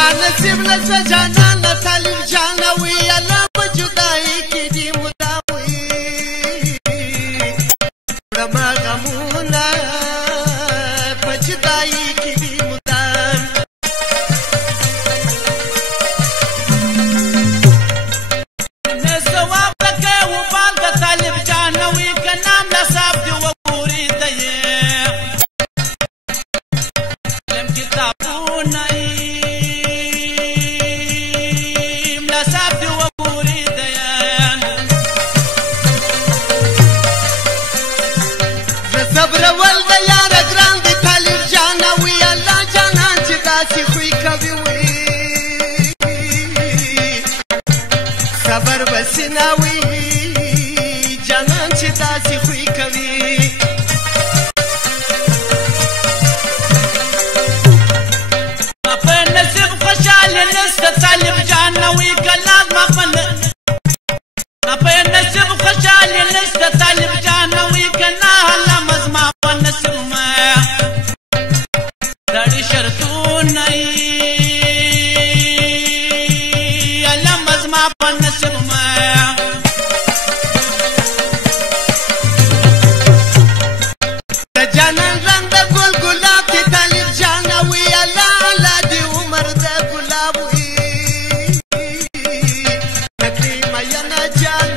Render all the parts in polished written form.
زما نصیب نشوه جانانه طالب جانه وی الله په جدایي کې دې مدام وي وړمه غمونه په جدایي کې دې مدام نه ثواب لکه وبال د طالب جانه وي که نام نصاب دې وګوري ته یې لم کتابونه صبرول د یاره ګران دی طالب جانه وي الله جانان چې داسې خوی کوي وي صبر بسې نه وي جانان چې داسې خوی کوي ما په نصیب خوشحاله نسته طالب جانه وي کلام ما په نصیب خوشحاله نسته طالب جانه وي کنا دړي شرطونه علم زما په نصیب ما د جانان رنګ د ګل ګلاب دی طالب جانه وي الله الله دې عمر د ګلاب وي نکړي مینا جان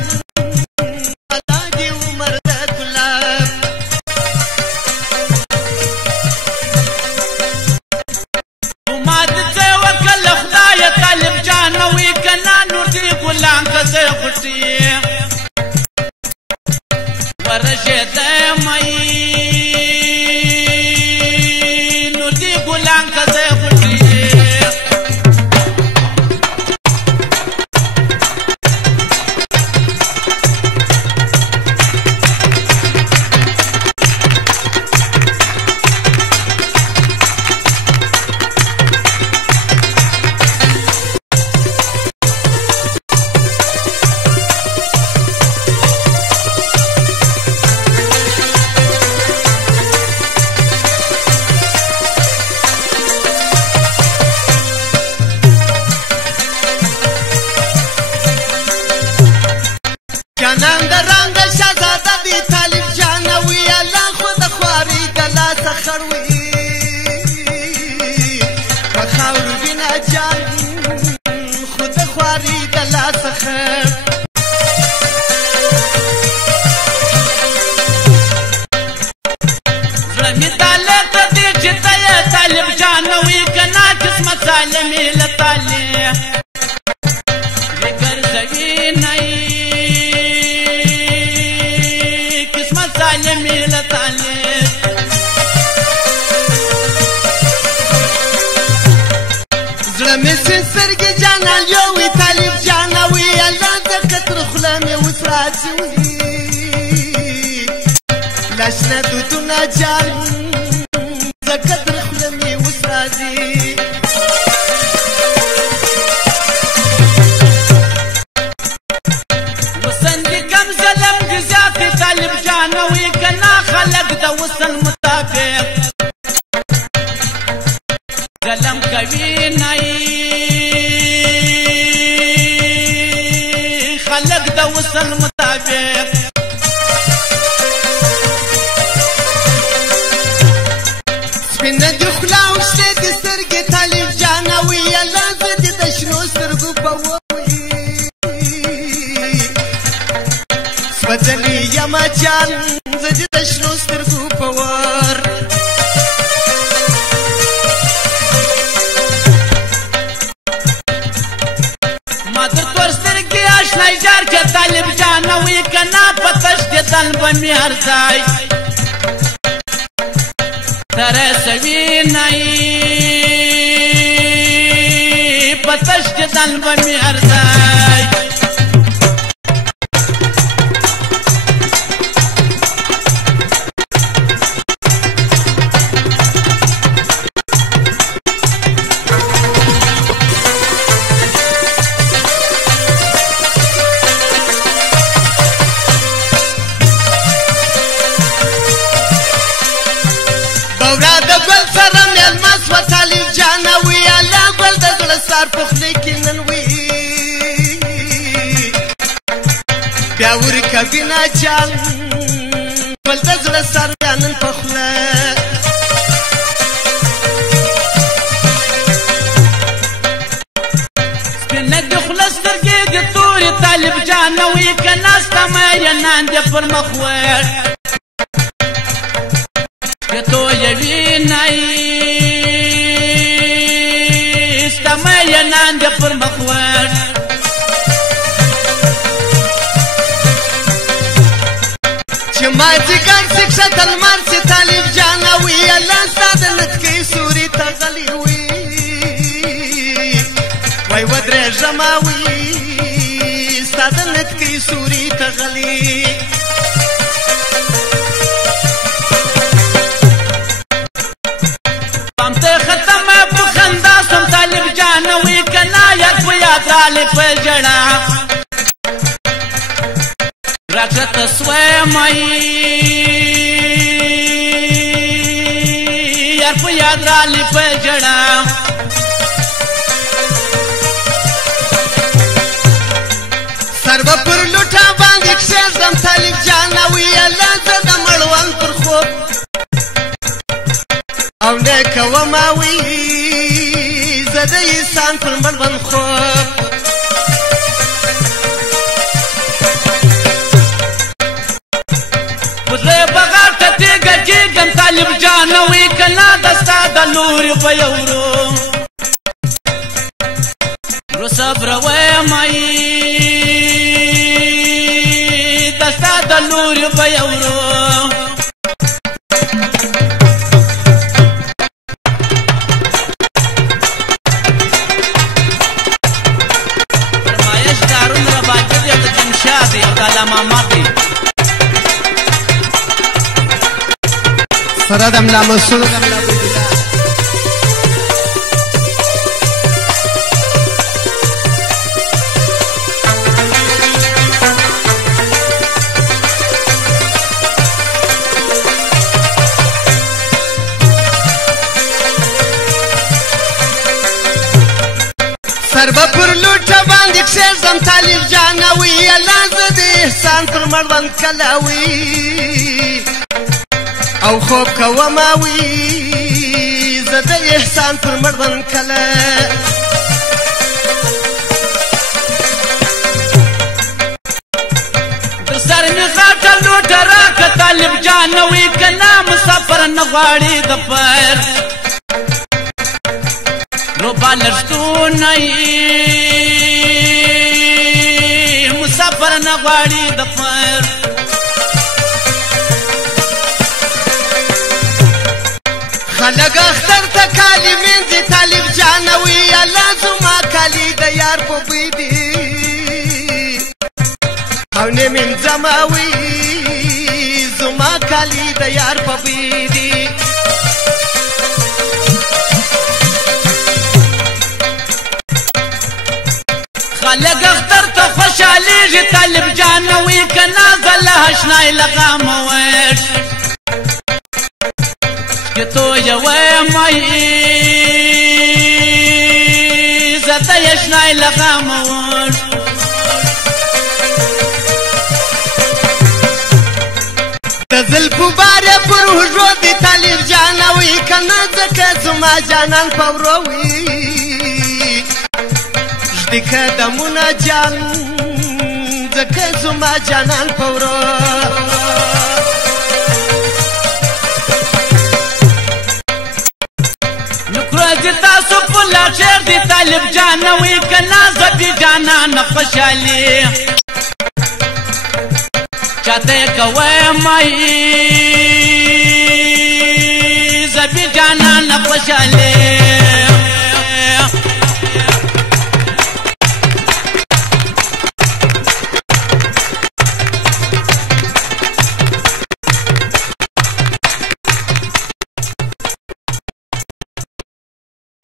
الله دې عمر د ګلاب طالب جانه وي کنا نور دې ګلان کسه خوټي ورشه د مې نور دې ګلان کسه خوټي جانان د رنګ شهزاده دی طالب جانه وي الله خو د خواري د لاسه خړ وي په خاورو بنا جان خو د خواري د لاسه خړ زړه مې طالب ته دی چې ته یې طالب جانه وي که نا قسمت ظالمې له طالب زړه مې سپین سترګې جانان یو وي طالب جانه وي الله ځکه تر خوله مې اوس راځي وي لا شنه دودونه جان ځکه تر خوله مې اوس راځي وسن دې کم ظلم دې زیات طالب جانه وي که نه خلک د وسن مطابق ظلم کوي نه خلق د وصل مطابق سپینه دې خوله او شنې دې سترګې طالب جانه وي الله زه دې د شنو سترګو په ووي سوځلې یمه جان زه دې د شنو سترګو په ور نایجار کې طالب جانه وي کنا پتش دې تن په می هر ځای تر سوي نه پتش دې تن په می هر ځای سار په خولې کې نن وي بیا ورکوي ناچال بل د زړه سر بیا نن په خوله سپینه دې خوله سترګې دې تورې طالب جانه وي که ناسته مینان دې پر مخ ور که تویوي نایسته مینان دې پر مخ ور چې مازدیګر چې کښته لمر چې طالب جانه وي الله ستا د نتکۍ سوري ته غلی وي وای ودرېږه ما وي ستا د نتکۍ سوري ته غلی پام ته ختمه په خندا سوم طالب جانه وي که نه یاد په یاد رالې په ژړا راکښته سوی مئ یار په یاد رالې په ژړا سر به پر لوټه باندې کښېږدم طالب جانه وي الله زه د مړوند پر خوب او نه کومه وي زه د انسان پر مړوند خوب وزه بغار ته تیږه کېږم طالب جانه وي که نه د ستا د لورې په یو ورو صبره ویمئ د ستا د لورې په یو ورو فرمایش دارون رباجد یو د جمشاد یو د علامه ماقي سره د ملا مسعود سر به پر لوټه باندې کښېږدم طالب جانه وي الله زه د احسان پر مړوند کله وي او خوب کومه وي زه د احسان پر مړوند کله در سر مې غاټه لوټه راکه طالب جانه وي که نه مسافر نه غواړي د پیر روبالر ستونی مسافر نه غواړي د پیر خلک اختر ته کالي مینځي طالب جانه وي الله زما کالي د یار په بوی دي او نه مینځمه وي زما کالي د یار په بوی دي خلک اختر ته خوشحالیږي طالب جانه وي که نه زه له اشنای لغامه ور که تویومئ زه د اشنای لغامه ور د زلفو باره پر اوږو دي طالب جانه وي که نه ځکه زما جانان په ورو وي ږدي که دمونه جان ځکه زما جانان په ورو نکروزي تاسو په لاچر دي طالب جانه وي که نه زبي جانانه خوشحالي چاته یې کومئ زبي جانانه خوشحالي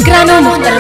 ګرانو محترم